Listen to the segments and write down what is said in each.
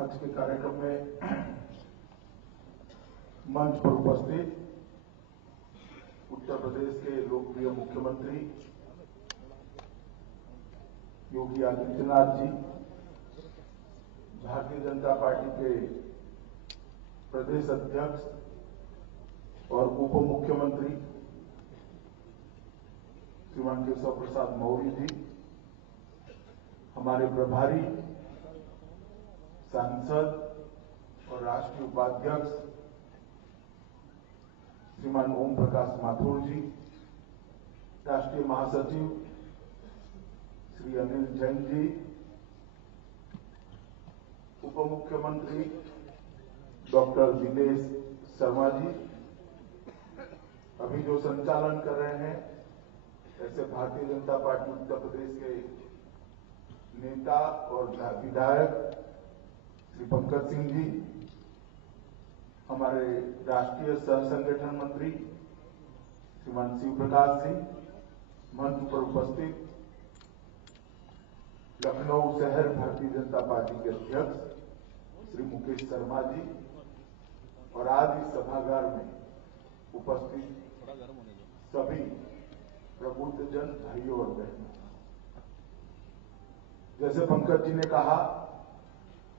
आज के कार्यक्रम में मंच पर उपस्थित उत्तर प्रदेश के लोकप्रिय मुख्यमंत्री योगी आदित्यनाथ जी, भारतीय जनता पार्टी के प्रदेश अध्यक्ष और उप मुख्यमंत्री श्रीमान केशव प्रसाद मौर्य जी, हमारे प्रभारी सांसद और राष्ट्रीय उपाध्यक्ष श्रीमान ओम प्रकाश माथुर जी, राष्ट्रीय महासचिव श्री अनिल जैन जी, उप मुख्यमंत्री डॉक्टर दिनेश शर्मा जी, अभी जो संचालन कर रहे हैं ऐसे भारतीय जनता पार्टी उत्तर प्रदेश के नेता और विधायक श्री पंकज सिंह जी, हमारे राष्ट्रीय सह संगठन मंत्री श्रीमान शिव प्रकाश जी, मंच पर उपस्थित लखनऊ शहर भारतीय जनता पार्टी के अध्यक्ष श्री मुकेश शर्मा जी और आज इस सभागार में उपस्थित सभी प्रबुद्धजन भाइयों और बहनों, जैसे पंकज जी ने कहा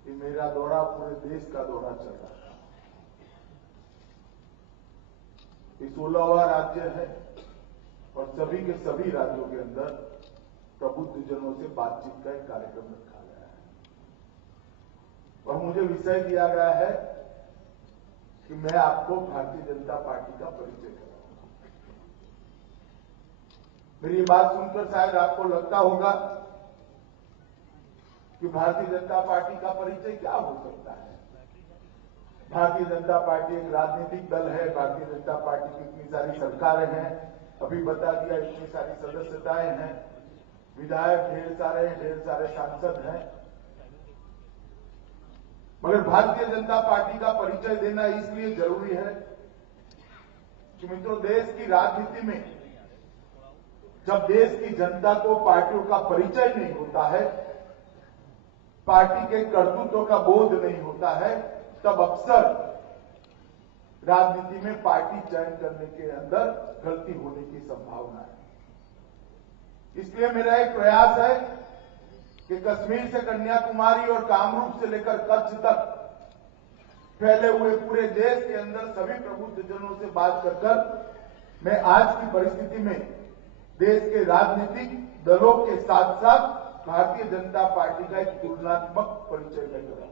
कि मेरा दौरा पूरे देश का दौरा चल रहा है। ये 16वां राज्य है और सभी के सभी राज्यों के अंदर प्रबुद्धजनों से बातचीत का एक कार्यक्रम रखा गया है और मुझे विषय दिया गया है कि मैं आपको भारतीय जनता पार्टी का परिचय कराऊंगा। मेरी ये बात सुनकर शायद आपको लगता होगा कि भारतीय जनता पार्टी का परिचय क्या हो सकता है। भारतीय जनता पार्टी एक राजनीतिक दल है, भारतीय जनता पार्टी की इतनी सारी सरकारें हैं, अभी बता दिया इतनी सारी सदस्यताएं हैं, विधायक ढेर सारे सांसद हैं, मगर भारतीय जनता पार्टी का परिचय देना इसलिए जरूरी है कि मित्रों, देश की राजनीति में जब देश की जनता को पार्टियों का परिचय नहीं होता है, पार्टी के कर्तृत्व का बोध नहीं होता है, तब अक्सर राजनीति में पार्टी चयन करने के अंदर गलती होने की संभावना है। इसलिए मेरा एक प्रयास है कि कश्मीर से कन्याकुमारी और कामरूप से लेकर कच्छ तक फैले हुए पूरे देश के अंदर सभी प्रबुद्धजनों से बात कर मैं आज की परिस्थिति में देश के राजनीतिक दलों के साथ साथ भारतीय जनता पार्टी का एक तुलनात्मक परिचय मैं कराऊं।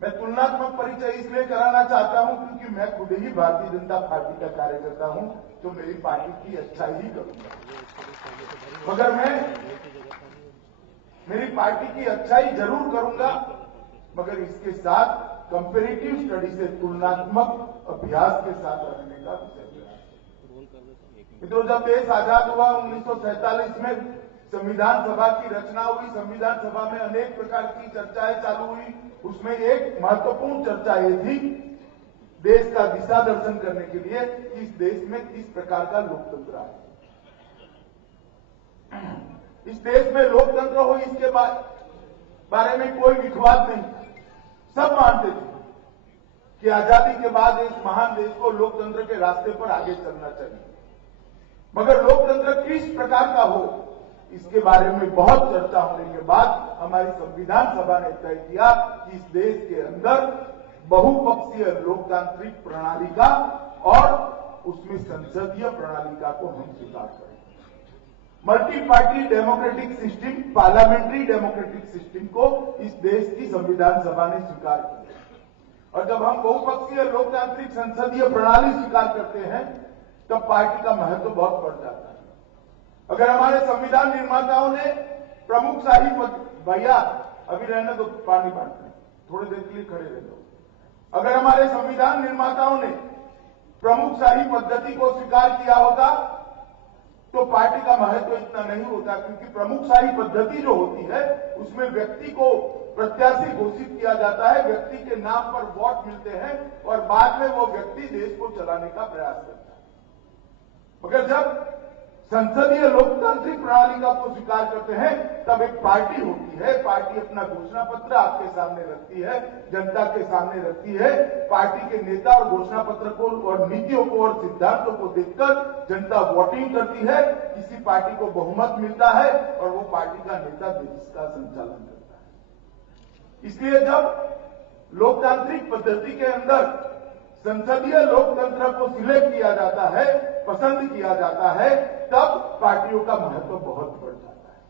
मैं तुलनात्मक परिचय इसलिए कराना चाहता हूं क्योंकि मैं खुद ही भारतीय जनता पार्टी का कार्यकर्ता हूं, तो मेरी पार्टी की अच्छाई ही करूंगा, मगर मैं मेरी पार्टी की अच्छाई जरूर करूंगा, मगर इसके साथ कंपेरेटिव स्टडी से तुलनात्मक अभ्यास के साथ रखने का विषय है। मित्रों, जब देश आजाद हुआ 1947 में संविधान सभा की रचना हुई, संविधान सभा में अनेक प्रकार की चर्चाएं चालू हुई। उसमें एक महत्वपूर्ण चर्चा ये थी देश का दिशा दर्शन करने के लिए कि इस देश में किस प्रकार का लोकतंत्र है, इस देश में लोकतंत्र हो, इसके बारे में कोई विवाद नहीं। सब मानते थे कि आजादी के बाद इस महान देश को लोकतंत्र के रास्ते पर आगे चलना चाहिए, मगर लोकतंत्र किस प्रकार का हो, इसके बारे में बहुत चर्चा होने के बाद हमारी संविधान सभा ने तय किया कि इस देश के अंदर बहुपक्षीय लोकतांत्रिक प्रणाली का और उसमें संसदीय प्रणाली का को हम स्वीकार करें। Multi party democratic system, parliamentary democratic system को इस देश की संविधान सभा ने स्वीकार किया और जब हम बहुपक्षीय लोकतांत्रिक संसदीय प्रणाली स्वीकार करते हैं तब पार्टी का महत्व बहुत बढ़ जाता है। अगर हमारे संविधान निर्माताओं ने प्रमुखशाही भैया अभी रहने दो, पानी बांटने थोड़ी देर के लिए खड़े रह दो, अगर हमारे संविधान निर्माताओं ने प्रमुखशाही पद्धति को स्वीकार किया होता तो पार्टी का महत्व इतना नहीं होता, क्योंकि प्रमुखशाही पद्धति जो होती है उसमें व्यक्ति को प्रत्याशी घोषित किया जाता है, व्यक्ति के नाम पर वोट मिलते हैं और बाद में वो व्यक्ति देश को चलाने का प्रयास करता है। मगर जब संसदीय लोकतांत्रिक प्रणाली का आपको स्वीकार करते हैं, तब एक पार्टी होती है, पार्टी अपना घोषणा पत्र आपके सामने रखती है, जनता के सामने रखती है, पार्टी के नेता और घोषणा पत्र को और नीतियों को और सिद्धांतों को देखकर जनता वोटिंग करती है, किसी पार्टी को बहुमत मिलता है और वो पार्टी का नेता देश का संचालन करता है। इसलिए जब लोकतांत्रिक पद्धति के अंदर संसदीय लोकतंत्र को सिलेक्ट किया जाता है, पसंद किया जाता है, तब पार्टियों का महत्व बहुत बढ़ जाता है।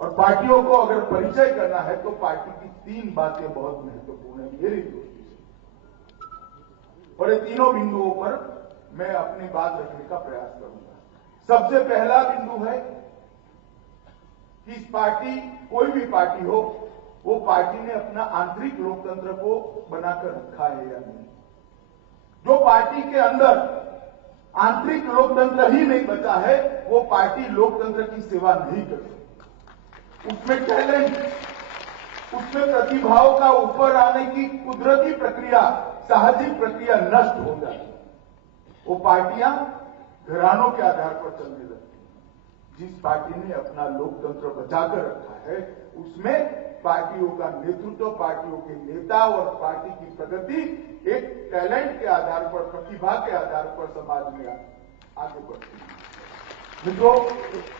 और पार्टियों को अगर परिचय करना है तो पार्टी की 3 बातें बहुत महत्वपूर्ण है मेरी दृष्टि से, और ये तीनों बिंदुओं पर मैं अपनी बात रखने का प्रयास करूंगा। सबसे पहला बिंदु है कि इस पार्टी, कोई भी पार्टी हो, वो पार्टी ने अपना आंतरिक लोकतंत्र को बनाकर रखा है या नहीं। जो पार्टी के अंदर आंतरिक लोकतंत्र ही नहीं बचा है, वो पार्टी लोकतंत्र की सेवा नहीं कर सकती। उसमें टैलेंट, उसमें प्रतिभाओं का ऊपर आने की कुदरती प्रक्रिया, साहजिक प्रक्रिया नष्ट हो जाती है। वो पार्टियां घरानों के आधार पर चलने लगती हैं। जिस पार्टी ने अपना लोकतंत्र बचाकर रखा है, उसमें पार्टियों का नेतृत्व, पार्टियों के नेता और पार्टी की प्रगति एक टैलेंट के आधार पर, प्रतिभा के आधार पर समाज में आगे बढ़ती है। मित्रों,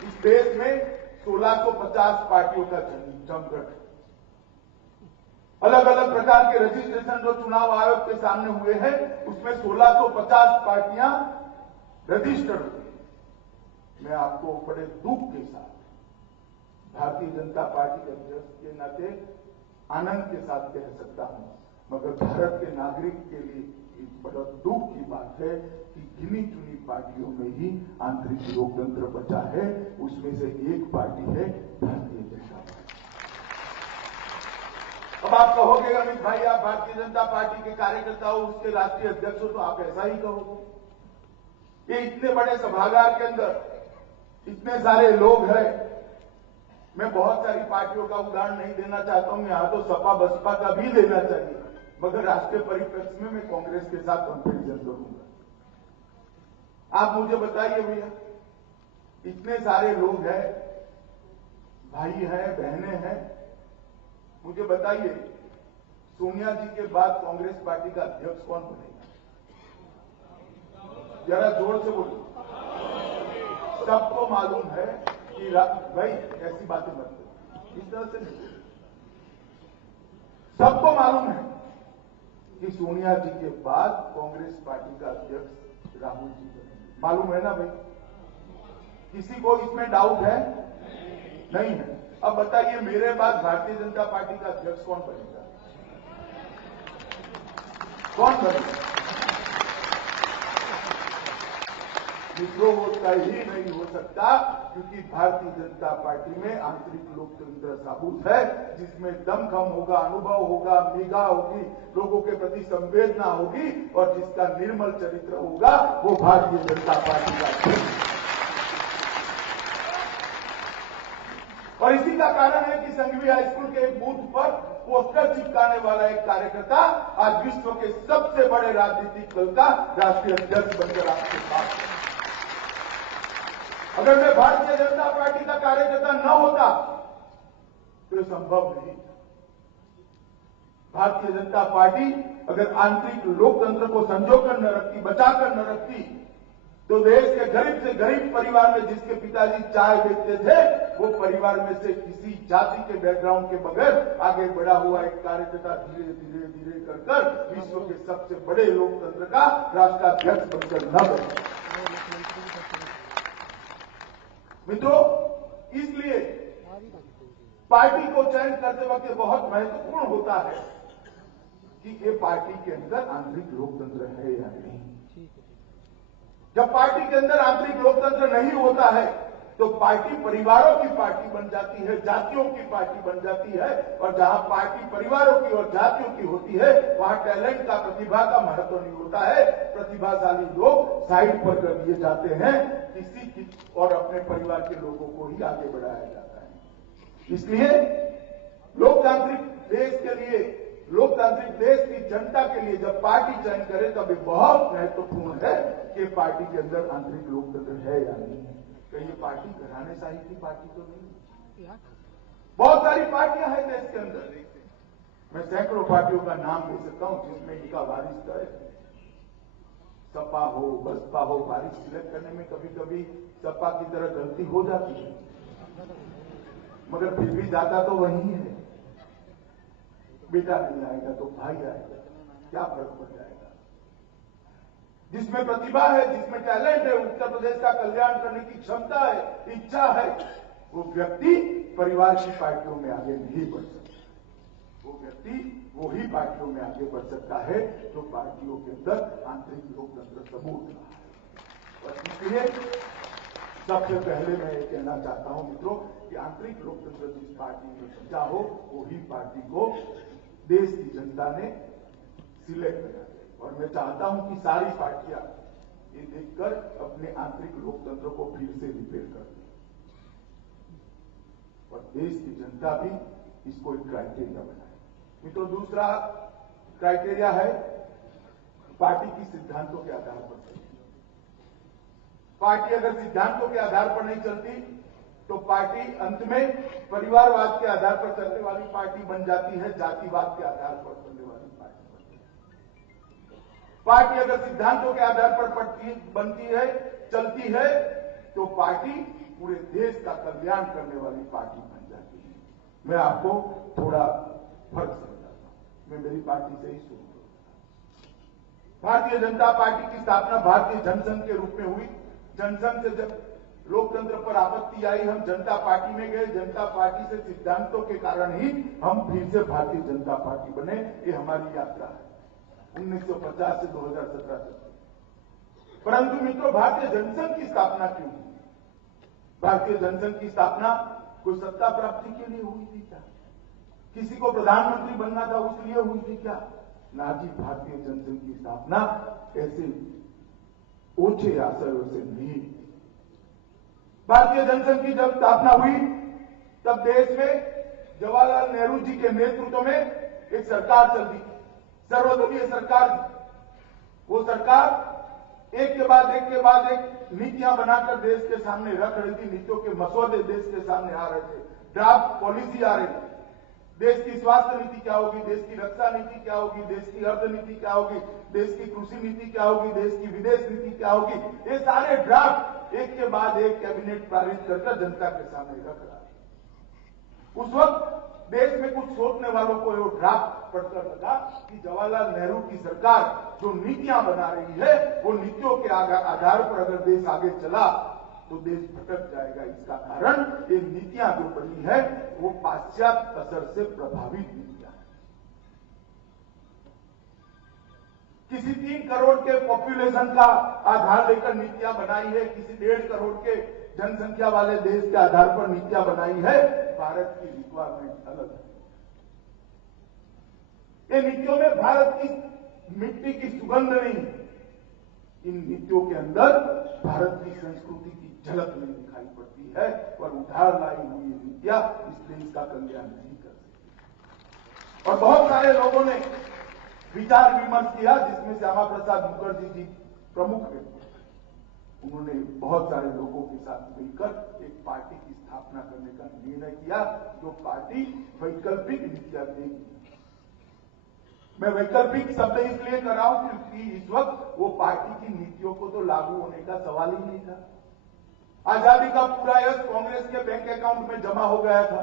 इस देश में 1650 पार्टियों का जमघट, अलग अलग प्रकार के रजिस्ट्रेशन जो चुनाव आयोग के सामने हुए हैं, उसमें 1650 पार्टियां रजिस्टर्ड हुई। मैं आपको बड़े दुख के साथ भारतीय जनता पार्टी के अध्यक्ष के नाते आनंद के साथ कह सकता हूं, मगर भारत के नागरिक के लिए एक बड़ा दुख की बात है कि गिनी चुनी पार्टियों में ही आंतरिक लोकतंत्र बचा है। उसमें से एक पार्टी है भारतीय जनता पार्टी। अब आप कहोगे अमित भाई, आप भारतीय जनता पार्टी के कार्यकर्ता हो, उसके राष्ट्रीय अध्यक्ष हो, तो आप ऐसा ही कहोगे। ये इतने बड़े सभागार के अंदर इतने सारे लोग हैं। मैं बहुत सारी पार्टियों का उदाहरण नहीं देना चाहता हूं, यहां तो सपा बसपा का भी देना चाहिए, मगर राष्ट्रीय परिप्रेक्ष्य में मैं कांग्रेस के साथ कंपेरिजन करूंगा। आप मुझे बताइए भैया, इतने सारे लोग हैं, भाई हैं, बहनें हैं, मुझे बताइए सोनिया जी के बाद कांग्रेस पार्टी का अध्यक्ष कौन बनेगा? जरा जोर से बोलो। सबको मालूम है कि भाई ऐसी बातें मत करो, इस तरह से नहीं। सबको मालूम है कि सोनिया जी के बाद कांग्रेस पार्टी का अध्यक्ष राहुल जी बनेंगे। मालूम है ना भाई? किसी को इसमें डाउट है? नहीं है। अब बताइए, मेरे बाद भारतीय जनता पार्टी का अध्यक्ष कौन बनेगा? कौन बनेगा? मित्रों, वो तय ही नहीं हो सकता, क्योंकि भारतीय जनता पार्टी में आंतरिक लोकतंत्र साबुत है, जिसमें दमखम होगा, अनुभव होगा, निगाह होगी, लोगों के प्रति संवेदना होगी, और जिसका निर्मल चरित्र होगा, वो भारतीय जनता पार्टी का। और इसी का कारण है कि संघवी हाईस्कूल के एक बूथ पर पोस्टर चिपकाने वाला एक कार्यकर्ता आज विश्व के सबसे बड़े राजनीतिक दल का राष्ट्रीय अध्यक्ष बनकर आपके पास है। अगर मैं भारतीय जनता पार्टी का कार्यकर्ता न होता तो संभव नहीं था। भारतीय जनता पार्टी अगर आंतरिक लोकतंत्र को संजोकर न रखती, बचाकर न रखती, तो देश के गरीब से गरीब परिवार में जिसके पिताजी चाय बेचते थे, वो परिवार में से किसी जाति के बैकग्राउंड के बगैर आगे बढ़ा हुआ एक कार्यकर्ता धीरे धीरे धीरे कर विश्व के सबसे बड़े लोकतंत्र का राष्ट्राध्यक्ष बनकर न बने। मित्रों, इसलिए पार्टी को चयन करते वक्त बहुत महत्वपूर्ण होता है कि ये पार्टी के अंदर आंतरिक लोकतंत्र है या नहीं। जब पार्टी के अंदर आंतरिक लोकतंत्र नहीं होता है तो पार्टी परिवारों की पार्टी बन जाती है, जातियों की पार्टी बन जाती है, और जहां पार्टी परिवारों की और जातियों की होती है, वहां टैलेंट का, प्रतिभा का महत्व नहीं होता है। प्रतिभाशाली लोग साइड पर कर दिए जाते हैं, किसी की और अपने परिवार के लोगों को ही आगे बढ़ाया जाता है। इसलिए लोकतांत्रिक देश के लिए लोकतांत्रिक देश की जनता के लिए जब पार्टी चयन करे तब ये बहुत महत्वपूर्ण है कि पार्टी के अंदर आंतरिक लोकतंत्र है या नहीं है। कहीं ये पार्टी घरानेशाही की पार्टी तो नहीं है। बहुत सारी पार्टियां हैं देश के अंदर, मैं सैकड़ों पार्टियों का नाम दे सकता हूं जिसमें इनका वारिस तय है। सपा हो, बसपा हो, वारिस सिलेक्ट करने में कभी कभी सपा की तरह गलती हो जाती है, मगर फिर भी जाता तो वही है। बेटा नहीं आएगा तो भाई आएगा, क्या फर्क पड़ जाएगा। जिसमें प्रतिभा है, जिसमें टैलेंट है, उत्तर प्रदेश का कल्याण करने की क्षमता है, इच्छा है, वो व्यक्ति परिवार की पार्टियों में आगे नहीं बढ़ सकता। वो व्यक्ति वो ही पार्टियों में आगे बढ़ सकता है जो पार्टियों के अंदर आंतरिक लोकतंत्र सबूत रहा है। और इसलिए सबसे पहले मैं ये कहना चाहता हूं मित्रों कि आंतरिक लोकतंत्र जिस पार्टी में सच्चा हो वो ही पार्टी को देश की जनता ने सिलेक्ट करा। और मैं चाहता हूं कि सारी पार्टियां ये देखकर अपने आंतरिक लोकतंत्र को फिर से रिपेयर कर दें और देश की जनता भी इसको एक क्राइटेरिया बनाए। मित्रों, दूसरा क्राइटेरिया है पार्टी की सिद्धांतों के आधार पर चलती। पार्टी अगर सिद्धांतों के आधार पर नहीं चलती तो पार्टी अंत में परिवारवाद के आधार पर चलने वाली पार्टी बन जाती है, जातिवाद के आधार पर चलने वाली पार्टी बनती है। पार्टी अगर सिद्धांतों के आधार पर बनती है, चलती है, तो पार्टी पूरे देश का कल्याण करने वाली पार्टी बन जाती है। मैं आपको थोड़ा फर्क समझाता हूं। मैं मेरी पार्टी से ही शुरू करूंगा। भारतीय जनता पार्टी की स्थापना भारतीय जनसंघ के रूप में हुई। जनसंघ से जब लोकतंत्र पर आपत्ति आई, हम जनता पार्टी में गए। जनता पार्टी से सिद्धांतों के कारण ही हम फिर से भारतीय जनता पार्टी बने। ये हमारी यात्रा है 1950 से 2017 तक। परंतु मित्रों, भारतीय जनसंघ की स्थापना क्यों हुई? भारतीय जनसंघ की स्थापना कोई सत्ता प्राप्ति के लिए हुई थी क्या? किसी को प्रधानमंत्री बनना था उसलिए हुई थी क्या? ना जी, भारतीय जनसंघ की स्थापना ऐसे ऊंचे आशयों से नहीं। भारतीय जनसंघ की जब स्थापना हुई तब देश में जवाहरलाल नेहरू जी के नेतृत्व में एक सरकार चलती थी, सर्वदलीय सरकार। वो सरकार एक के बाद एक नीतियां बनाकर देश के सामने रख रही थी। नीतियों के मसौदे देश के सामने आ रहे थे, ड्राफ्ट पॉलिसी आ रही थी। देश की स्वास्थ्य नीति क्या होगी, देश की रक्षा नीति क्या होगी, देश की अर्थ नीति क्या होगी, देश की कृषि नीति क्या होगी, देश की विदेश नीति क्या होगी, ये सारे ड्राफ्ट एक के बाद एक कैबिनेट पारित कर जनता के सामने रख रहा है। उस वक्त देश में कुछ सोचने वालों को ये ड्राफ्ट पढ़कर लगा कि जवाहरलाल नेहरू की सरकार जो नीतियां बना रही है वो नीतियों के आधार पर अगर देश आगे चला तो देश भटक जाएगा। इसका कारण ये नीतियां जो बनी है वो पाश्चात्य असर से प्रभावित नीतियां है। किसी 3 करोड़ के पॉपुलेशन का आधार लेकर नीतियां बनाई है, किसी 1.5 करोड़ के जनसंख्या वाले देश के आधार पर नीतियां बनाई है। भारत की रिक्वायरमेंट अलग है। ये नीतियों में भारत की मिट्टी की सुगंध नहीं, इन नीतियों के अंदर भारत की संस्कृति की झलक नहीं दिखाई पड़ती है और उधार लाई हुई नीतियां इस देश का कल्याण नहीं कर सकती। और बहुत सारे लोगों ने विचार विमर्श किया, जिसमें श्यामा प्रसाद मुखर्जी जी प्रमुख व्यक्ति। उन्होंने बहुत सारे लोगों के साथ मिलकर एक पार्टी की स्थापना करने का निर्णय किया, जो पार्टी वैकल्पिक नीतियां देगी। मैं वैकल्पिक शब्द इसलिए कर रहा हूं क्योंकि इस वक्त वो पार्टी की नीतियों को तो लागू होने का सवाल ही नहीं था। आजादी का पूरा यश कांग्रेस के बैंक अकाउंट में जमा हो गया था।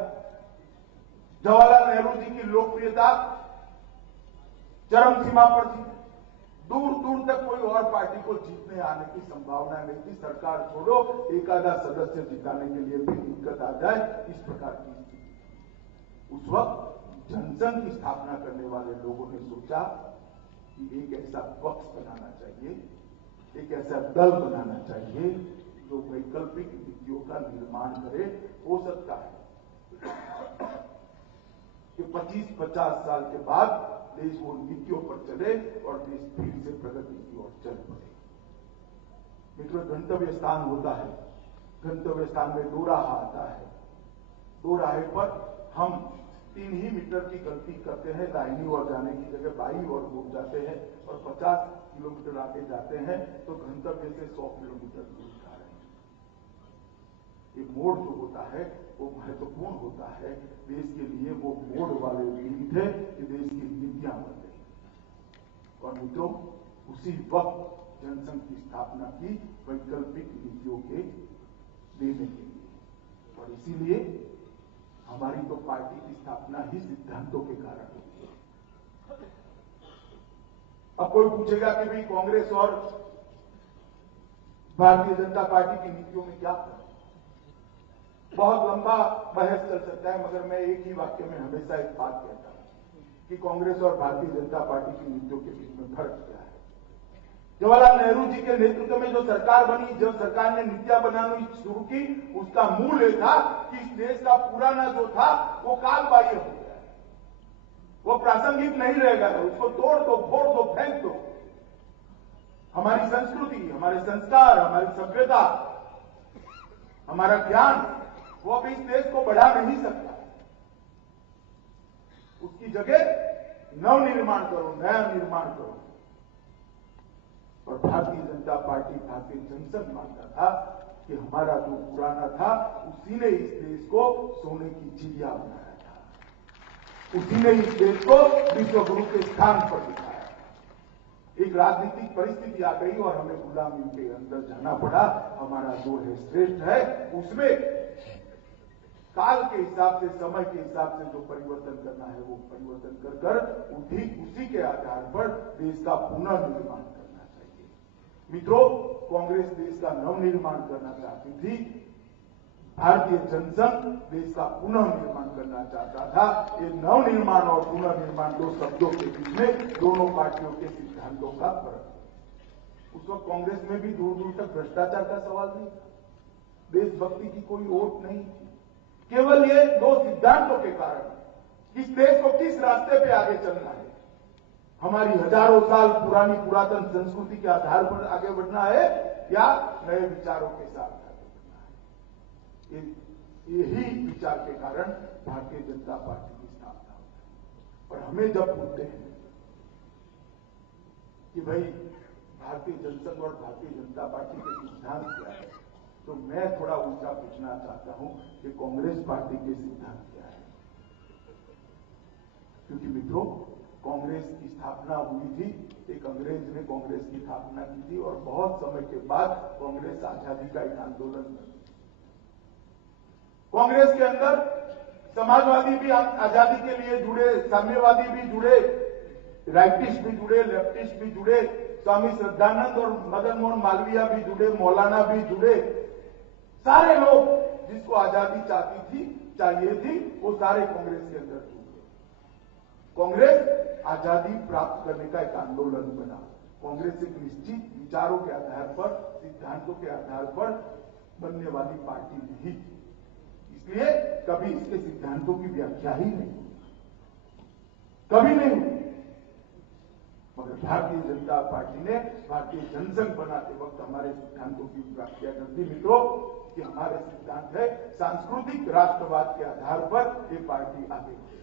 जवाहरलाल नेहरू जी की लोकप्रियता चरम सीमा पर थी। दूर दूर तक कोई और पार्टी को जीतने आने की संभावना नहीं थी। सरकार छोड़ो, एक आधा सदस्य जिताने के लिए भी दिक्कत आ जाए, इस प्रकार की स्थिति। उस वक्त जनसंघ की स्थापना करने वाले लोगों ने सोचा कि एक ऐसा पक्ष बनाना चाहिए, एक ऐसा दल बनाना चाहिए जो वैकल्पिक नीतियों का निर्माण करे। हो सकता है कि 25-50 साल के बाद देश वो नीतियों पर चले और देश फिर से प्रगति की ओर चल पड़े। मित्रों, गंतव्य स्थान होता है, गंतव्य स्थान में 2 राह आता है। 2 राह पर हम 3 ही मीटर की गलती करते हैं, दाहिनी ओर जाने की जगह बाईं ओर घूम जाते हैं और 50 किलोमीटर आगे जाते हैं तो गंतव्य से 100 किलोमीटर दूर जा रहे हैं। ये मोड़ जो होता है वो महत्वपूर्ण होता है देश के लिए। वो मोड़ वाले दिन थे कि देश की नीतियां बन गई और मित्रों उसी वक्त जनसंघ की स्थापना की वैकल्पिक नीतियों के देने के लिए। और इसीलिए हमारी तो पार्टी की स्थापना ही सिद्धांतों के कारण हुई है। अब कोई पूछेगा कि भाई कांग्रेस और भारतीय जनता पार्टी की नीतियों में क्या फर्क? बहुत लंबा बहस चल सकता है, मगर मैं एक ही वाक्य में हमेशा एक बात कहता हूं कि कांग्रेस और भारतीय जनता पार्टी की नीतियों के बीच में फर्क क्या है। जवाहरलाल नेहरू जी के नेतृत्व में जो सरकार बनी, जब सरकार ने नीतियां बनानी शुरू की, उसका मूल ये था कि इस देश का पुराना जो था वो कालबाह्य हो गया है, वो प्रासंगिक नहीं रहेगा, उसको तोड़ दो, फोड़ दो, फेंक दो। हमारी संस्कृति, हमारे संस्कार, हमारी सभ्यता, हमारा ज्ञान वो अब इस देश को बढ़ा नहीं सकता। उसकी जगह नवनिर्माण करो, नया निर्माण करो। और भारतीय जनता पार्टी, भारतीय जनसंघ मानता था कि हमारा जो पुराना था उसी ने इस देश को सोने की चिड़िया बनाया था, उसी ने इस देश को विश्व गुरु के स्थान पर दिखाया था। एक राजनीतिक परिस्थिति आ गई और हमें गुलामी के अंदर जाना पड़ा। हमारा जो है श्रेष्ठ है, उसमें काल के हिसाब से, समय के हिसाब से जो परिवर्तन करना है वो परिवर्तन कर कर उसी के आधार पर देश का पुनर्निर्माण करना चाहिए। मित्रों, कांग्रेस देश का नवनिर्माण करना चाहती थी, भारतीय जनसंघ देश का पुनर्निर्माण करना चाहता था। ये नवनिर्माण और पुनर्निर्माण दो शब्दों के बीच में दोनों पार्टियों के सिद्धांतों का फर्क है। उस वक्त कांग्रेस में भी दूर दूर तक भ्रष्टाचार का सवाल नहीं था, देशभक्ति की कोई ओट नहीं थी। केवल ये दो सिद्धांतों के कारण इस देश को किस रास्ते पे आगे चलना है, हमारी हजारों साल पुरानी पुरातन संस्कृति के आधार पर आगे बढ़ना है या नए विचारों के साथ आगे बढ़ना है। यही विचार के कारण भारतीय जनता पार्टी की स्थापना होती है। और हमें जब पूछते हैं कि भाई भारतीय जनसंघ और भारतीय जनता पार्टी के सिद्धांत क्या है, तो मैं थोड़ा उल्टा पूछना चाहता हूं कि कांग्रेस पार्टी के सिद्धांत क्या है। क्योंकि मित्रों, कांग्रेस की स्थापना हुई थी, एक अंग्रेज ने कांग्रेस की स्थापना की थी और बहुत समय के बाद कांग्रेस आजादी का एक आंदोलन बनी। कांग्रेस के अंदर समाजवादी भी आजादी के लिए जुड़े, साम्यवादी भी जुड़े, राइटिस्ट भी जुड़े, लेफ्टिस्ट भी जुड़े, स्वामी श्रद्धानंद और मदन मोहन मालवीय भी जुड़े, मौलाना भी जुड़े। सारे लोग जिसको आजादी चाहिए थी, वो सारे कांग्रेस के अंदर जुड़ गए। कांग्रेस आजादी प्राप्त करने का एक आंदोलन बना। कांग्रेस एक निश्चित विचारों के आधार पर, सिद्धांतों के आधार पर बनने वाली पार्टी नहीं, इसलिए कभी इसके सिद्धांतों की व्याख्या ही नहीं, कभी नहीं हुई। मगर भारतीय जनता पार्टी ने भारतीय जनसंघ बनाते वक्त हमारे सिद्धांतों की व्याख्या कर दी। मित्रों, कि हमारे सिद्धांत है सांस्कृतिक राष्ट्रवाद के आधार पर ये पार्टी आगे बढ़े।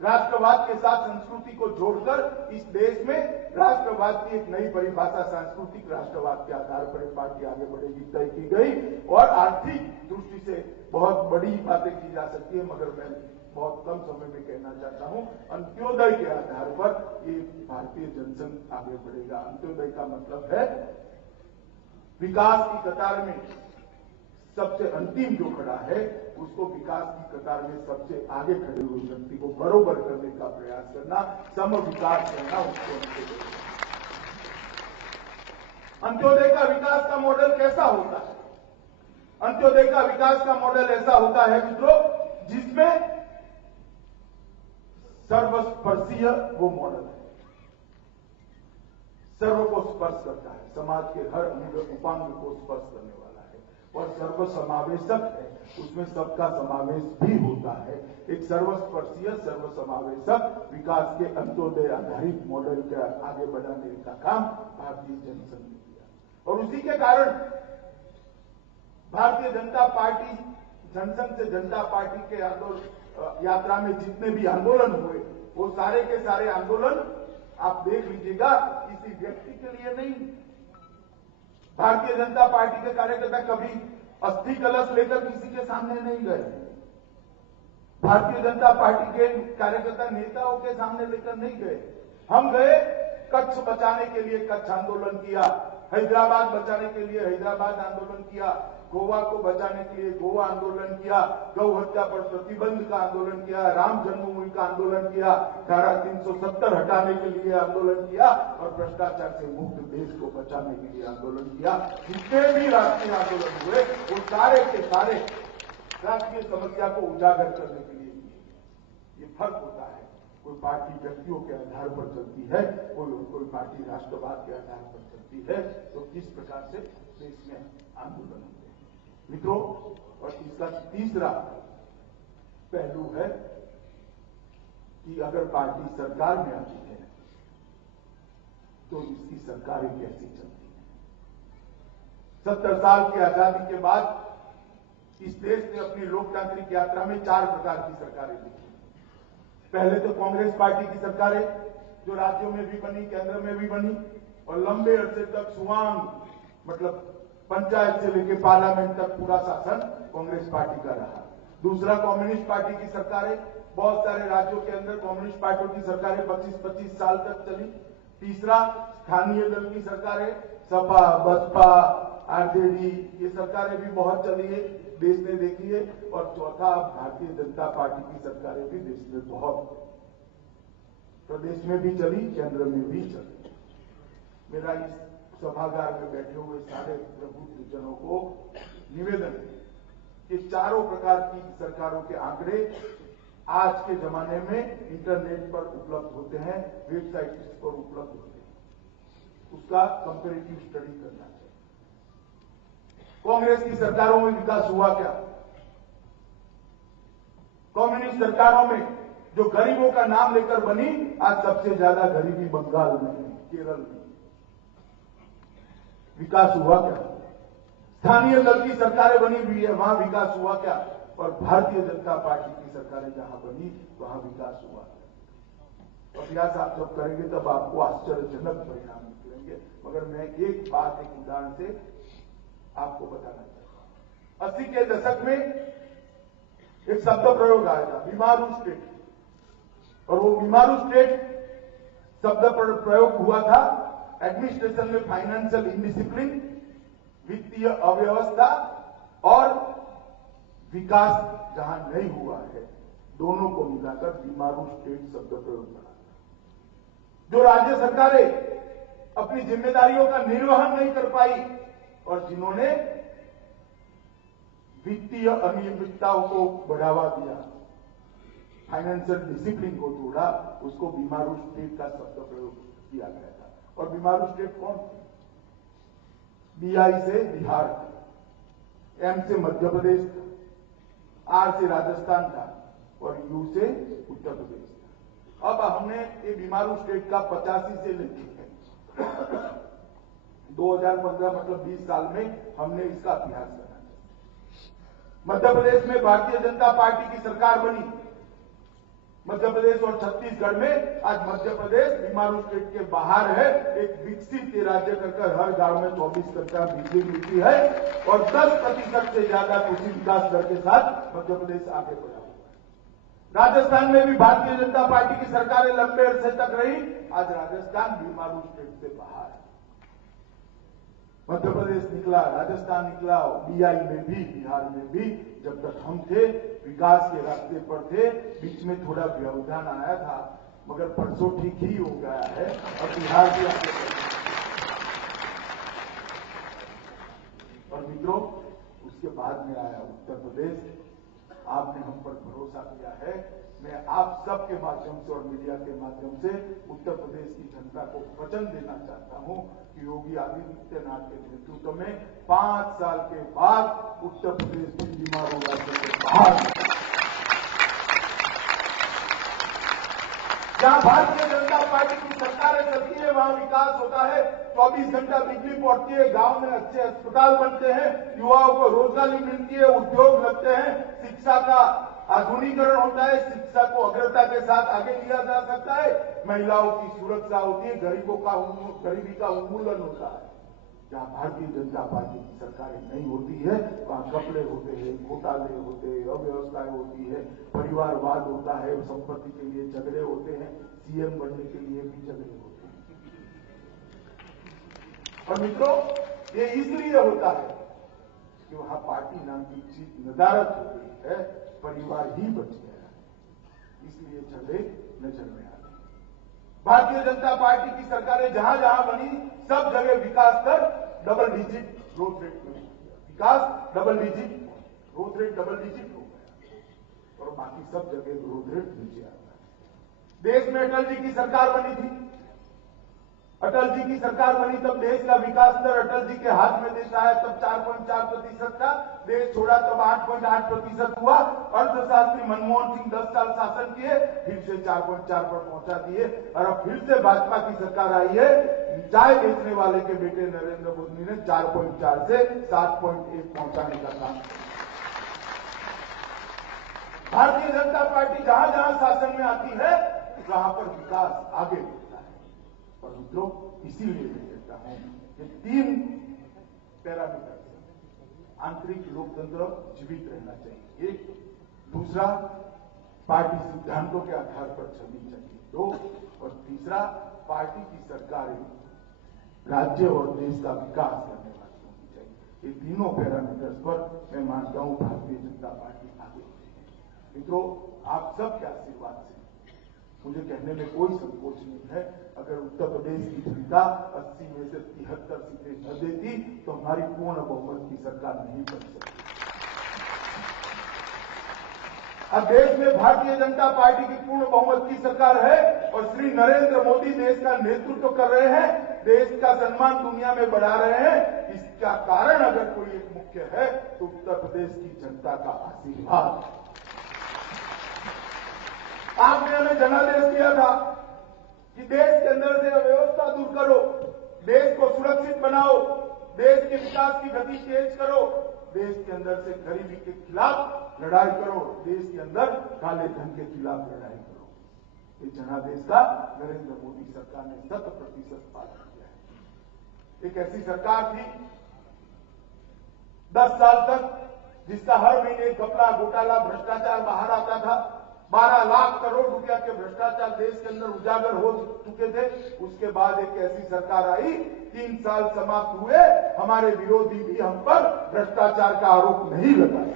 राष्ट्रवाद के साथ संस्कृति को जोड़कर इस देश में राष्ट्रवाद की एक नई परिभाषा सांस्कृतिक राष्ट्रवाद के आधार पर एक पार्टी आगे बढ़ेगी तय की गई। और आर्थिक दृष्टि से बहुत बड़ी बातें की जा सकती है, मगर मैं बहुत कम समय में कहना चाहता हूं, अंत्योदय के आधार पर ये भारतीय जनसंघ आगे बढ़ेगा। अंत्योदय का मतलब है विकास की कतार में सबसे अंतिम जो खड़ा है उसको विकास की कतार में सबसे आगे खड़े हुए व्यक्ति को बरोबर करने का प्रयास करना, सम विकास करना, उसको अंत्योदय का विकास का मॉडल कैसा होता है? अंत्योदय का विकास का मॉडल ऐसा होता है मित्रों, जिसमें सर्वस्पर्शीय वो मॉडल है, सर्व को स्पर्श करता है, समाज के हर अंग उपांग को स्पर्श करने वाला है और सर्व समावेशक है, उसमें सबका समावेश भी होता है। एक सर्वस्पर्शीय सर्व समावेशक विकास के अंत्योदय आधारित मॉडल के आगे बढ़ाने का काम भारतीय जनसंघ ने किया और उसी के कारण भारतीय जनता पार्टी जनसंघ से जनता पार्टी के आंदोलन यात्रा में जितने भी आंदोलन हुए वो सारे के सारे आंदोलन आप देख लीजिएगा, किसी व्यक्ति के लिए नहीं। भारतीय जनता पार्टी के कार्यकर्ता कभी अस्थि कलश लेकर किसी के सामने नहीं गए। भारतीय जनता पार्टी के कार्यकर्ता नेताओं के सामने लेकर नहीं गए। हम गए, कच्छ बचाने के लिए कच्छ आंदोलन किया, हैदराबाद बचाने के लिए हैदराबाद आंदोलन किया, गोवा को बचाने के लिए गोवा आंदोलन किया, गौ हत्या पर प्रतिबंध का आंदोलन किया, राम जन्मभूमि का आंदोलन किया, धारा 370 हटाने के लिए आंदोलन किया और भ्रष्टाचार से मुक्त देश को बचाने के लिए आंदोलन किया। जितने भी राष्ट्रीय आंदोलन हुए वो सारे के सारे राष्ट्रीय समस्या को उजागर करने के लिए किए। ये फर्क होता है, कोई पार्टी व्यक्तियों के आधार पर चलती है, कोई पार्टी राष्ट्रवाद के आधार पर चलती है, तो किस प्रकार से देश में आंदोलन होते हैं मित्रों। और इसका तीसरा पहलू है कि अगर पार्टी सरकार में आती है तो इसकी सरकारें कैसी चलती हैं। 70 साल की आजादी के बाद इस देश ने अपनी लोकतांत्रिक यात्रा में 4 प्रकार की सरकारें देखी। पहले तो कांग्रेस पार्टी की सरकारें जो राज्यों में भी बनी, केंद्र में भी बनी और लंबे अरसे तक सुवांग मतलब पंचायत से लेकर पार्लियामेंट तक पूरा शासन कांग्रेस पार्टी का रहा। दूसरा कम्युनिस्ट पार्टी की सरकारें, बहुत सारे राज्यों के अंदर कम्युनिस्ट पार्टियों की सरकारें 25-25 साल तक चली। तीसरा स्थानीय दल की सरकारें, सपा, बसपा, आरजेडी, ये सरकारें भी बहुत चली है, देश ने देखी है। और चौथा भारतीय जनता पार्टी की सरकारें भी देश में बहुत प्रदेश में भी चली, केंद्र में भी चली। मेरा इस सभागार में बैठे हुए सारे प्रबुद्धजनों को निवेदन है कि चारों प्रकार की सरकारों के आंकड़े आज के जमाने में इंटरनेट पर उपलब्ध होते हैं, वेबसाइट पर उपलब्ध होते हैं, उसका कंपेरेटिव स्टडी करना चाहिए। कांग्रेस की सरकारों में विकास हुआ क्या? कम्युनिस्ट सरकारों में जो गरीबों का नाम लेकर बनी, आज सबसे ज्यादा गरीबी बंगाल में है, केरल में। विकास हुआ क्या? स्थानीय दल की सरकारें बनी हुई है, वहां विकास हुआ क्या? और भारतीय जनता पार्टी की सरकारें जहां बनी वहां विकास हुआ। अभ्यास आप जब करेंगे तब आपको आश्चर्यजनक परिणाम निकलेंगे। मगर मैं एक बात, एक उदाहरण से आपको बताना चाहता हूं। 80 के दशक में एक शब्द प्रयोग आया था, बीमारू स्टेट, और वो बीमारू स्टेट शब्द प्रयोग हुआ था एडमिनिस्ट्रेशन में फाइनेंशियल इंडिसिप्लिन, वित्तीय अव्यवस्था और विकास जहां नहीं हुआ है, दोनों को मिलाकर बीमारू स्टेट शब्द प्रयोग करा। जो राज्य सरकारें अपनी जिम्मेदारियों का निर्वहन नहीं कर पाई और जिन्होंने वित्तीय अनियमितताओं को बढ़ावा दिया, फाइनेंशियल डिसिप्लिन को तोड़ा, उसको बीमारू स्टेट का शब्द प्रयोग किया गया था। और बीमारू स्टेट कौन थे? बीआई से बिहार था, एम से मध्य प्रदेश था, आर से राजस्थान था और यू से उत्तर प्रदेश था। अब हमने ये बीमारू स्टेट का 85 से लेकर 2015 मतलब 20 साल में हमने इसका अभ्यास करा। मध्य प्रदेश में भारतीय जनता पार्टी की सरकार बनी। मध्य प्रदेश और छत्तीसगढ़ में आज मध्य प्रदेश बीमारू स्टेट के बाहर है, एक विकसित राज्य कर हर गांव में 24 घंटा बिजली मिलती है और 10% से ज्यादा कृषि विकास दर के साथ मध्य प्रदेश आगे बढ़ा हुआ है। राजस्थान में भी भारतीय जनता पार्टी की सरकारें लंबे अरसे तक रही, आज राजस्थान बीमारू स्टेट से बाहर है। मध्य प्रदेश निकला, राजस्थान निकला, बीआई में भी, बिहार में भी जब तक हम थे विकास के रास्ते पर थे। बीच में थोड़ा व्यवधान आया था मगर परसों ठीक ही हो गया है और बिहार भी आगे बढ़। और मित्रों, उसके बाद में आया उत्तर प्रदेश। आपने हम पर भरोसा किया है। मैं आप सबके माध्यम से और मीडिया के माध्यम से उत्तर प्रदेश की जनता को वचन देना चाहता हूं कि योगी आदित्यनाथ के नेतृत्व में 5 साल के बाद उत्तर प्रदेश की बीमारू राज्य के बाहर, जहां भारतीय जनता पार्टी की सरकारें चलती है, वहां विकास होता है। 24 घंटा बिजली पहुंचती है, गांव में अच्छे अस्पताल बनते हैं, युवाओं को रोजगारी मिलती है, उद्योग लगते हैं, शिक्षा का आधुनिकीकरण होता है, शिक्षा को अग्रता के साथ आगे लिया जा सकता है, महिलाओं की सुरक्षा होती है, गरीबी का उन्मूलन होता है। जहां भारतीय जनता पार्टी की सरकारें नहीं होती है वहां घपले होते हैं, घोटाले होते हैं, अव्यवस्थाएं होती है, परिवारवाद होता है, संपत्ति के लिए झगड़े होते हैं, सीएम बनने के लिए भी झगड़े होते हैं। और मित्रों, ये इसलिए होता है कि वहां पार्टी नाम की चीज नदारत हो गई है, परिवार ही बच गया है, इसलिए झगड़े नजर में आते हैं। भारतीय जनता पार्टी की सरकारें जहां जहां बनी सब जगह विकास दर डबल डिजिट ग्रोथ रेट में, विकास double digit, growth rate double digit हो गया और बाकी सब जगह ग्रोथ रेट नीचे आता है। देश में अटल जी की सरकार बनी थी, अटल जी की सरकार बनी तब देश का विकास दर अटल जी के हाथ में देश आया तब 4.4% था, देश छोड़ा तब 8.8% हुआ। अर्थशास्त्री मनमोहन सिंह 10 साल शासन किए, फिर से 4.4 पर पहुंचा दिए और अब फिर से भाजपा की सरकार आई है। चाय बेचने वाले के बेटे नरेंद्र मोदी ने 4.4 से 7.1 पहुंचाने का काम किया। भारतीय जनता पार्टी जहां जहां शासन में आती है वहां पर विकास आगे बढ़ता है। और मित्रों, इसीलिए मैं कहता हूं कि 3 पैरामीटर आंतरिक लोकतंत्र जीवित रहना चाहिए। एक, दूसरा पार्टी सिद्धांतों के आधार पर चलनी चाहिए। 2, और तीसरा पार्टी की सरकारें राज्य और देश का विकास करने वाली होनी चाहिए। ये तीनों पैरामीटर्स पर मैं मानता हूं भारतीय जनता पार्टी आगे बढ़ी है। मित्रों, आप सबके आशीर्वाद से मुझे कहने में कोई संकोच नहीं है, अगर उत्तर प्रदेश की जनता 80 में से 73 सीटें न देती तो हमारी पूर्ण बहुमत की सरकार नहीं बन सकती। अब देश में भारतीय जनता पार्टी की पूर्ण बहुमत की सरकार है और श्री नरेंद्र मोदी देश का नेतृत्व कर रहे हैं, देश का सम्मान दुनिया में बढ़ा रहे हैं। इसका कारण अगर कोई एक मुख्य है तो उत्तर प्रदेश की जनता का आशीर्वाद। आपने हमें जनादेश दिया था कि देश के अंदर से अव्यवस्था दूर करो, देश को सुरक्षित बनाओ, देश के विकास की गति तेज करो, देश के अंदर से गरीबी के खिलाफ लड़ाई करो, देश के अंदर काले धन के खिलाफ लड़ाई करो। ये जनादेश का नरेंद्र मोदी सरकार ने 100% पालन किया है। एक ऐसी सरकार थी 10 साल तक जिसका हर महीने घपला, घोटाला, भ्रष्टाचार बाहर आता था। 12 लाख करोड़ रुपया के भ्रष्टाचार देश के अंदर उजागर हो चुके थे। उसके बाद एक ऐसी सरकार आई, 3 साल समाप्त हुए, हमारे विरोधी भी हम पर भ्रष्टाचार का आरोप नहीं लगाए।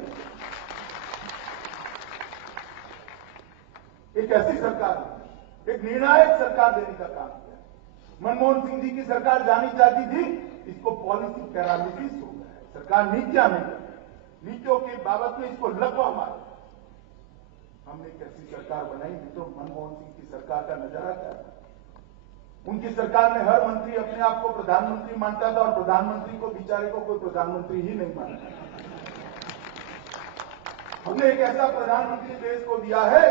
एक ऐसी सरकार, एक निर्णायक सरकार देने का काम किया। मनमोहन सिंह जी की सरकार जानी चाहती थी, इसको पॉलिसी पैरालिसिस हो गया है, सरकार नीतियां नहीं करती, नीतियों की बाबत में इसको लकवा मारे। हमने कैसी सरकार बनाई, तो मनमोहन सिंह की सरकार का नजारा क्या था। उनकी सरकार में हर मंत्री अपने आप को प्रधानमंत्री मानता था और प्रधानमंत्री को बेचारे को कोई प्रधानमंत्री ही नहीं मानता। हमने एक ऐसा प्रधानमंत्री देश को दिया है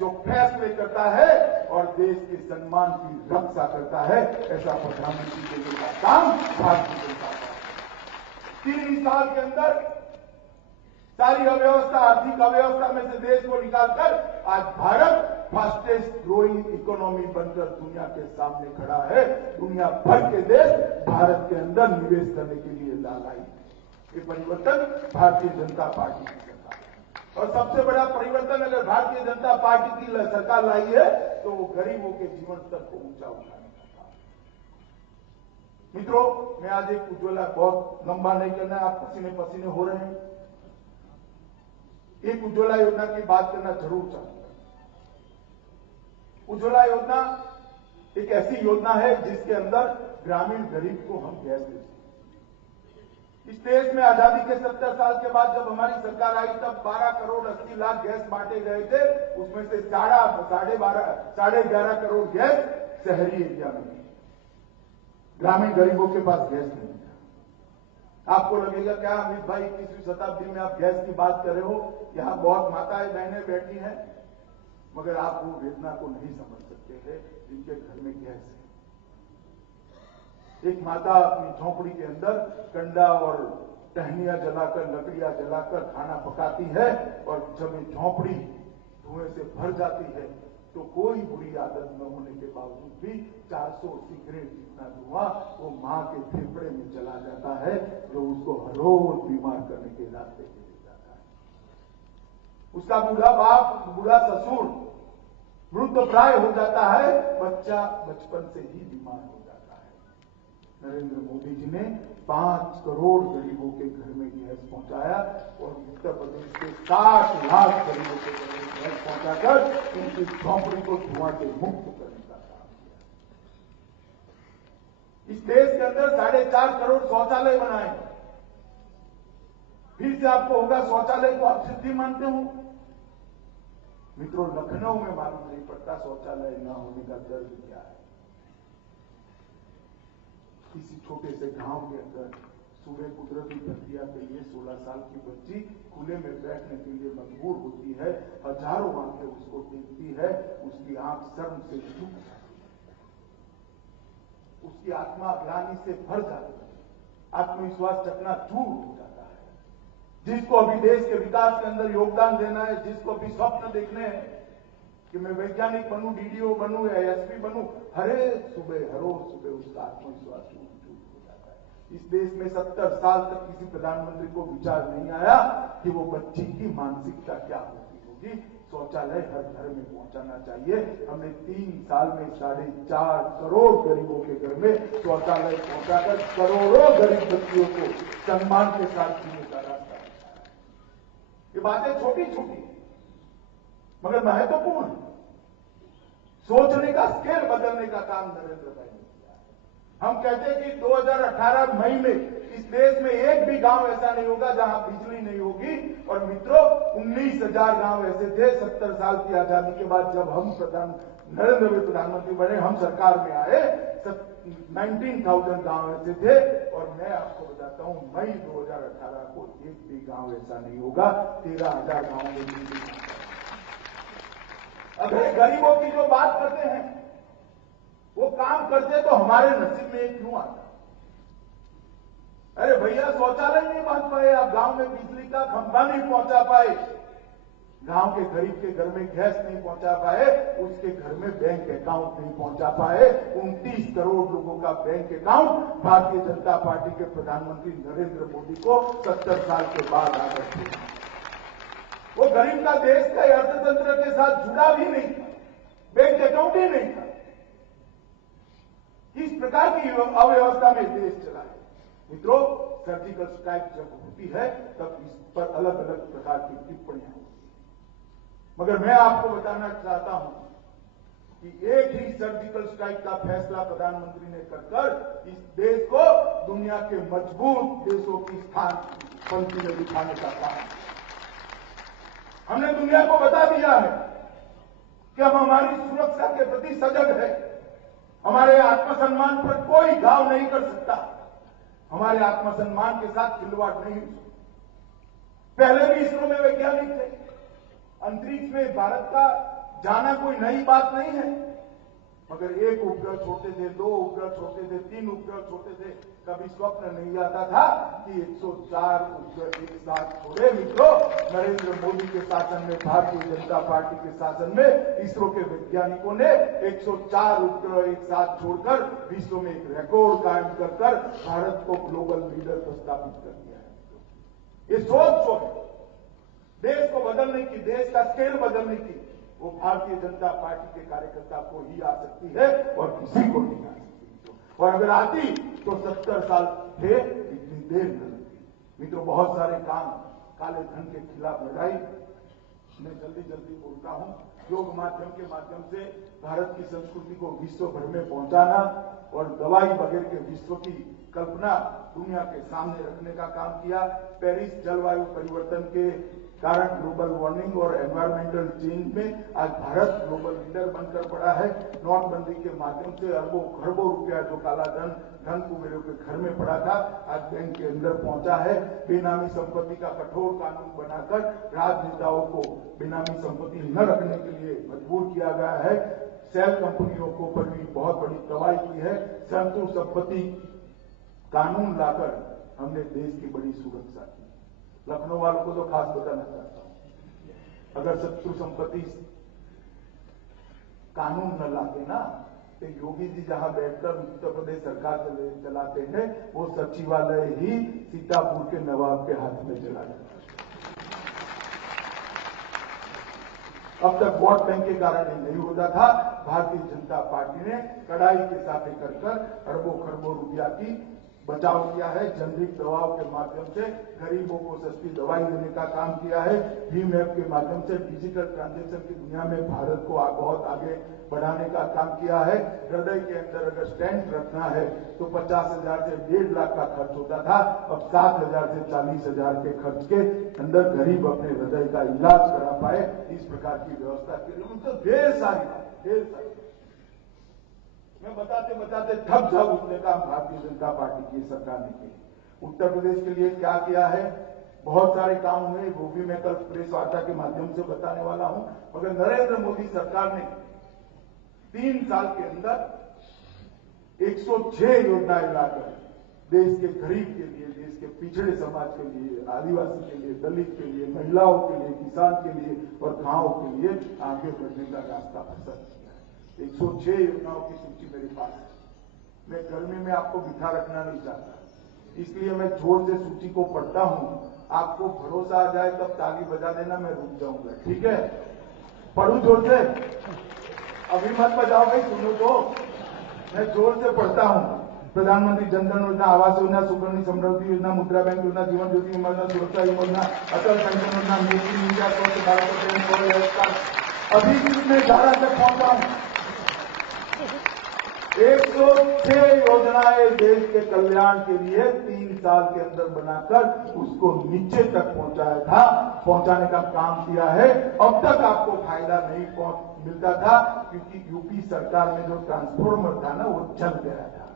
जो फैसले करता है और देश के सम्मान की रक्षा करता है। ऐसा प्रधानमंत्री देने का काम भारतीय जनता पार्टी 3 साल के अंदर सारी अव्यवस्था, आर्थिक अव्यवस्था में से देश को निकालकर आज भारत फास्टेस्ट ग्रोइंग इकोनॉमी बनकर दुनिया के सामने खड़ा है। दुनिया भर के देश भारत के अंदर निवेश करने के लिए लालाई। ये परिवर्तन भारतीय जनता पार्टी की सरकार है और सबसे बड़ा परिवर्तन अगर भारतीय जनता पार्टी की सरकार लाई है तो वो गरीबों के जीवन स्तर को ऊंचा उठाने का काम। मित्रों, मैं आज एक उज्ज्वला, बहुत लंबा नहीं करना है, आप पसीने पसीने हो रहे हैं, एक उज्ज्वला योजना की बात करना जरूर चाहूंगा। उज्ज्वला योजना एक ऐसी योजना है जिसके अंदर ग्रामीण गरीब को हम गैस देते हैं। इस देश में आजादी के 70 साल के बाद जब हमारी सरकार आई तब 12 करोड़ 80 लाख गैस बांटे गए थे। उसमें से 11.5 करोड़ गैस शहरी एरिया में, ग्रामीण गरीबों के पास गैस नहीं। आपको लगेगा क्या अमित भाई 21वीं शताब्दी में आप गैस की बात कर रहे हो, यहां बहुत माताएं बहनें बैठी हैं, मगर आप वो वेदना को नहीं समझ सकते हैं जिनके घर में गैस है। एक माता अपनी झोंपड़ी के अंदर कंडा और टहनियां जलाकर, लकड़ियां जलाकर खाना पकाती है, और जब ये झोंपड़ी धुएं से भर जाती है तो कोई बुरी आदत न होने के बावजूद भी 400 सिगरेट जितना धुआं वो मां के फेफड़े में चला जाता है, जो उसको हर रोज बीमार करने के रास्ते पे ले जाता है। उसका बूढ़ा बाप, बूढ़ा ससुर वृद्ध प्राय हो जाता है, बच्चा बचपन से ही बीमार हो जाता है। नरेंद्र मोदी जी ने 5 करोड़ गरीबों के घर में गैस पहुंचाया और उत्तर प्रदेश के 60 लाख गरीबों के घर में गैस पहुंचाकर उनकी झोंपड़ी को धुआं से मुक्त करने का काम किया। इस देश के अंदर 4.5 करोड़ शौचालय बनाए। फिर से आपको होगा शौचालय को आप सिद्धि मानते हो। मित्रों, लखनऊ में मालूम नहीं पड़ता शौचालय न होने का दर्द क्या है। किसी छोटे से गांव के अंदर सुबह कुदरती प्रक्रिया के लिए 16 साल की बच्ची खुले में बैठने के लिए मजबूर होती है, हजारों आंखें उसको देखती है, उसकी आंख शर्म से झुक जाती है, उसकी आत्मा ग्लानि से भर जाती है, आत्मविश्वास चकनाचूर हो जाता है। जिसको अभी देश के विकास के अंदर योगदान देना है, जिसको अभी स्वप्न देखने हैं कि मैं वैज्ञानिक बनूं, डीडीओ बनूं या एसपी बनूं, हर रोज सुबह उसका आत्मविश्वास चूर हो जाता है। इस देश में 70 साल तक किसी प्रधानमंत्री को विचार नहीं आया कि वो बच्ची की मानसिकता क्या होगी। शौचालय हर घर में पहुंचाना चाहिए। हमने 3 साल में 4.5 करोड़ गरीबों के घर में शौचालय पहुंचाकर करोड़ों गरीब बच्चियों को सम्मान के साथ जीने का रास्ता दिखाया है। ये बातें छोटी छोटी मगर महत्वपूर्ण है। सोचने का स्केल बदलने का काम नरेंद्र भाई ने किया है। हम कहते हैं कि 2018 मई में इस देश में एक भी गांव ऐसा नहीं होगा जहां बिजली नहीं होगी। और मित्रों, 19,000 गांव ऐसे थे 70 साल की आजादी के बाद, जब हम नरेंद्र भाई प्रधानमंत्री बने, हम सरकार में आए, 19,000 गांव ऐसे थे। और मैं आपको बताता हूं, मई 2018 को एक भी गांव ऐसा नहीं होगा। 13,000 गांव में बिजली। अगर गरीबों की जो बात करते हैं वो काम करते तो हमारे नसीब में क्यों आता? अरे भैया, शौचालय नहीं बांध पाए आप, गांव में बिजली का खंभा नहीं पहुंचा पाए, गांव के गरीब के घर में गैस नहीं पहुंचा पाए, उसके घर में बैंक अकाउंट नहीं पहुंचा पाए। 29 करोड़ लोगों का bank account Bharatiya Janata party के प्रधानमंत्री नरेंद्र मोदी को 70 साल के बाद आ गए। वो गरीब का देश का अर्थतंत्र के साथ जुड़ा भी नहीं था, बैंक अकाउंट ही नहीं था। किस प्रकार की अव्यवस्था में देश चला है? मित्रों, सर्जिकल स्ट्राइक जब होती है तब इस पर अलग अलग प्रकार की टिप्पणियां होती है, मगर मैं आपको बताना चाहता हूं कि एक ही सर्जिकल स्ट्राइक का फैसला प्रधानमंत्री ने कर इस देश को दुनिया के मजबूत देशों की स्थान पंक्ति में दिखाने का काम। हमने दुनिया को बता दिया है कि हम हमारी सुरक्षा के प्रति सजग है। हमारे आत्मसम्मान पर कोई घाव नहीं कर सकता, हमारे आत्मसम्मान के साथ खिलवाड़ नहीं हो सकता। पहले भी इसरो में वैज्ञानिक थे, अंतरिक्ष में भारत का जाना कोई नई बात नहीं है, मगर 1 उपग्रह छोड़ते थे, 2 उपग्रह छोड़ते थे, 3 उपग्रह छोड़ते थे, कभी स्वप्न नहीं आता था कि 104 उपग्रह एक साथ छोड़े। मित्रों, नरेंद्र मोदी के शासन में, भारतीय जनता पार्टी के शासन में इसरो के वैज्ञानिकों ने 104 उपग्रह एक साथ छोड़कर विश्व में एक रिकॉर्ड कायम कर भारत को ग्लोबल लीडर स्थापित कर दिया है। ये सोच जो है देश को बदलने की, देश का स्केल बदलने की, वो भारतीय जनता पार्टी के कार्यकर्ता को ही आ सकती है और किसी को नहीं आ सकती। और अगर आती तो 70 साल थे, इतनी देर न लगती। मित्रों, बहुत सारे काम, काले धन के खिलाफ लड़ाई, मैं जल्दी जल्दी बोलता हूं, योग माध्यम के माध्यम से भारत की संस्कृति को विश्व भर में पहुंचाना और दवाई वगैरह के विश्व की कल्पना दुनिया के सामने रखने का काम किया। पेरिस जलवायु परिवर्तन के कारण ग्लोबल वार्मिंग और एनवायरमेंटल चेंज में आज भारत ग्लोबल लीडर बनकर पड़ा है। नोटबंदी के माध्यम से अरबों खरबों रुपया जो काला धन कुबेरों के घर में पड़ा था, आज बैंक के अंदर पहुंचा है। बेनामी संपत्ति का कठोर कानून बनाकर राजनेताओं को बेनामी संपत्ति न रखने के लिए मजबूर किया गया है। सेल कंपनियों को पर भी बहुत बड़ी दवाई की है। संतु संपत्ति कानून लाकर हमने देश की बड़ी सुरक्षा की। लखनऊ वालों को तो खास बताना चाहता हूं, अगर शत्रु संपत्ति कानून न लाते ना तो योगी जी जहां बैठकर उत्तर प्रदेश सरकार चलाते हैं वो सचिवालय ही सीतापुर के नवाब के हाथ में चला जाता। अब तक वोट बैंक के कारण ये नहीं होता था। भारतीय जनता पार्टी ने कड़ाई के साथ कर अरबों खरबों रुपया की बचाव किया है। जेनरिक दवाओं के माध्यम से गरीबों को सस्ती दवाई देने का काम किया है। भीम ऐप के माध्यम से डिजिटल ट्रांजैक्शन की दुनिया में भारत को बहुत आगे बढ़ाने का काम किया है। हृदय के अंदर अगर स्टेंट रखना है तो 50,000 से 1.5 लाख का खर्च होता था, अब 7,000 से 40,000 के खर्च के अंदर गरीब अपने हृदय का इलाज करा पाए, इस प्रकार की व्यवस्था के लिए तो ढेर सारी मैं बताते थक जाऊं उसने काम भारतीय जनता पार्टी की सरकार ने किया। उत्तर प्रदेश के लिए क्या किया है, बहुत सारे काम हुए, वो भी मैं कल प्रेस वार्ता के माध्यम से बताने वाला हूं। मगर नरेंद्र मोदी सरकार ने 3 साल के अंदर 106 योजनाएं लाकर देश के गरीब के लिए, देश के पिछड़े समाज के लिए, आदिवासी के लिए, दलित के लिए, महिलाओं के लिए, किसान के लिए और गांव के लिए आगे बढ़ने का रास्ता प्रशस्त किया। 106 योजनाओं की सूची मेरे पास है। मैं गर्मी में आपको बिठा रखना नहीं चाहता, इसलिए मैं जोर से सूची को पढ़ता हूं। आपको भरोसा आ जाए तब ताली बजा देना, मैं रुक जाऊंगा, ठीक है? पढ़ू जोर से, अभी मत बजाओ भाई, सुनो तो। मैं जोर से पढ़ता हूं। प्रधानमंत्री जनधन योजना, आवास योजना, सुकन्या समृद्धि योजना, मुद्रा बैंक योजना, जीवन ज्योति योजना, सुरक्षा योजना, अटल पेंशन योजना, मेक इन इंडिया, स्वच्छ भारत अभियान, अभी कितने 11 तक पहुंचा हूं। 106 योजनाएं देश के कल्याण के लिए 3 साल के अंदर बनाकर उसको नीचे तक पहुंचाने का काम किया है। अब तक आपको फायदा नहीं मिलता था क्योंकि यूपी सरकार में जो ट्रांसफॉर्मर था ना वो जल गया था।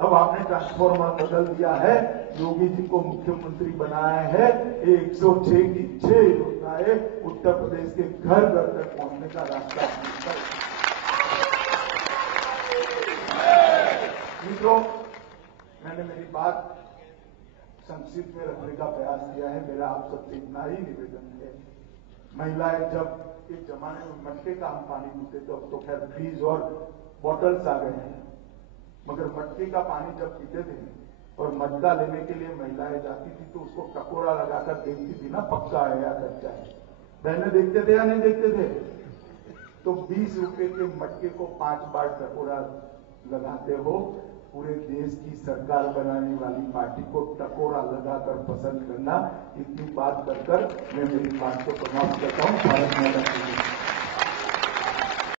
अब आपने ट्रांसफॉर्मर बदल दिया है, योगी जी को मुख्यमंत्री बनाया है। 106 की 6 योजनाएं उत्तर प्रदेश के घर घर तक पहुंचने का रास्ता मिलता है। मित्रों, मैंने मेरी बात संक्षिप्त में रखने का प्रयास किया है। मेरा आप सबसे इतना ही निवेदन है, महिलाएं जब एक जमाने में मटके का हम पानी पीते थे, अब तो खैर फ्रीज और बॉटल्स आ गए हैं, मगर मटके का पानी जब पीते थे और मटका लेने के लिए महिलाएं जाती थी तो उसको टकोरा लगाकर देखती थी ना, पक्का है या कच्चा है। बहने देखते थे या नहीं देखते थे? तो 20 रुपए के मटके को 5 बार टकोरा लगाते हो। पूरे देश की सरकार बनाने वाली पार्टी को टकोरा लगाकर पसंद करना, इतनी बात कर मैं मेरी बात को समाप्त करता हूं। भारत माता की जय।